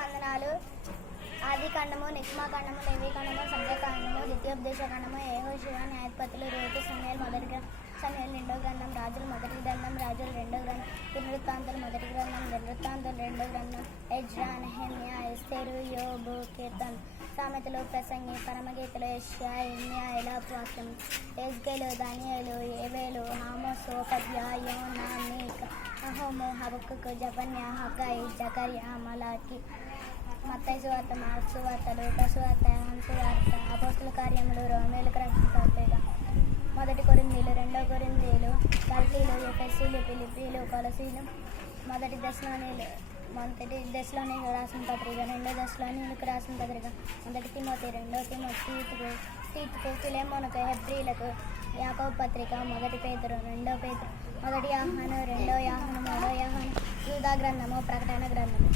వందనాలు. ఆది కాండము, నిష్మాకాండము, లేవీకాండము, సంఖ్యాకాండము, ద్వితీయోపదేశకాండము, యెహోషువ, న్యాయాధిపతులు, రూతు, సమూయేలు మొదటి సమూయేలు రెండో గ్రంథం, రాజులు మొదటి గ్రంథం, రాజులు రెండో గ్రంథం, దినవృత్తాంతాలు మొదటి గ్రంథం, దినవృత్తాంతాలు రెండో గ్రంథం, ఎజ్రా, నెహెమ్యా, ఎస్తేరు, యోబు, కీర్తన్, సామెతలు, ప్రసంగి, పరమగీతలు, యెషయా, ఇర్మీయా, ఎలాపు వాక్యం, యెజ్కేలు, దానియేలు, యోవేలు, ఆమోసు, ఓబద్యా, యోనా, మీకా, నహూము, హబక్కూకు, జెఫన్యా, హగ్గయి, జకర్యా, మలాకి, మత్తయి సువార్త, మార్కు సువార్త, లూకా సువార్త, యోహాను సువార్త, అపోస్తల కార్యములు, రోమీయులకు రాసిన పత్రిక, మొదటి కొరింథీలు, రెండో కొరింథీలు, గలతీలు, ఎఫెసీలు, ఫిలిప్పీలు, కొలసీలు, మొదటి దశలోనికి రాసిన పత్రిక, రెండో దశలోనికి రాసిన పత్రిక, మొదటి తిమోతి, రెండో తిమోతి, తీతుకు, ఫిలెమోనుకు, హెబ్రీలకు, యాకోబు పత్రిక, మొదటి పేతురు, రెండో పేతురు, మొదటి యోహాను, రెండో యోహాను, మూడో యోహాను, యూదా గ్రంథము, ప్రకటన గ్రంథము.